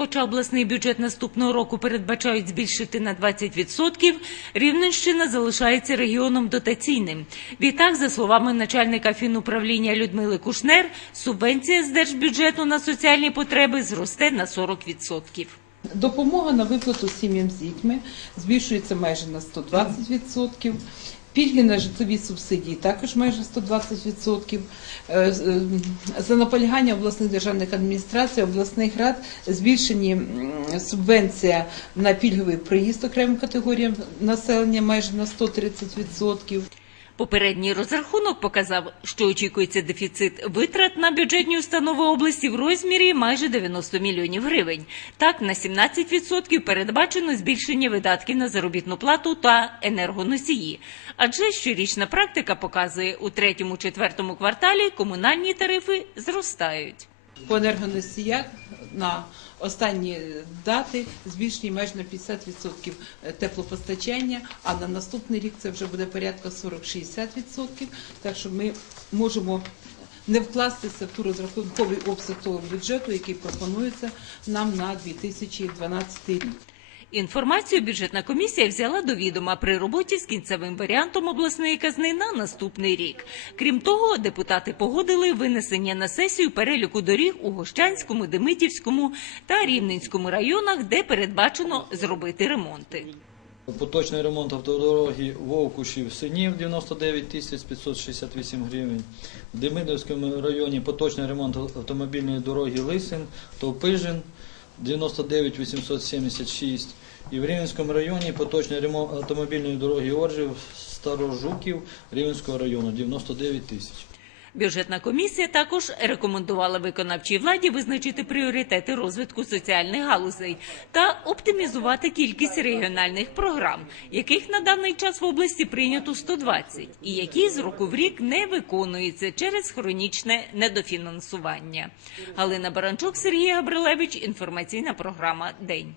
Хоча обласний бюджет наступного року передбачають збільшити на 20%, Рівненщина залишається регіоном дотаційним. Відтак, за словами начальника фінуправління Людмили Кушнер, субвенція з держбюджету на соціальні потреби зросте на 40%. Допомога на виплату сім'ям з дітьми збільшується майже на 120%. Пільги на житлові субсидії також майже 120%. Е, е, За наполягання обласних державних адміністрацій, обласних рад збільшені субвенція на пільговий проїзд окремим категоріям населення майже на 130%. Попередній розрахунок показав, що очікується дефіцит витрат на бюджетні установи області в розмірі майже 90 мільйонів гривень. Так, на 17% передбачено збільшення видатків на заробітну плату та енергоносії. Адже щорічна практика показує, у третьому-четвертому кварталі комунальні тарифи зростають. По енергоносіях на останні дати збільшені майже на 50% теплопостачання, а на наступний рік це вже буде порядка 40-60%. Так що ми можемо не вкластися в ту розрахунковий обсяг того бюджету, який пропонується нам на 2012 рік. Інформацію бюджетна комісія взяла до відома при роботі з кінцевим варіантом обласної казни на наступний рік. Крім того, депутати погодили винесення на сесію переліку доріг у Гощанському, Демидівському та Рівненському районах, де передбачено зробити ремонти. Поточний ремонт автодороги Вовкушів Синів 99 тисяч 568 гривень. В Демидовському районі поточний ремонт автомобільної дороги Лисин, Товпижин 99 876. І в Рівненському районі поточний ремонт автомобільної дороги Оржів Старожуків Рівненського району 99 тисяч. Бюджетна комісія також рекомендувала виконавчій владі визначити пріоритети розвитку соціальних галузей та оптимізувати кількість регіональних програм, яких на даний час в області прийнято 120, і які з року в рік не виконуються через хронічне недофінансування. Галина Баранчук, Сергій Габрилевич. Інформаційна програма День.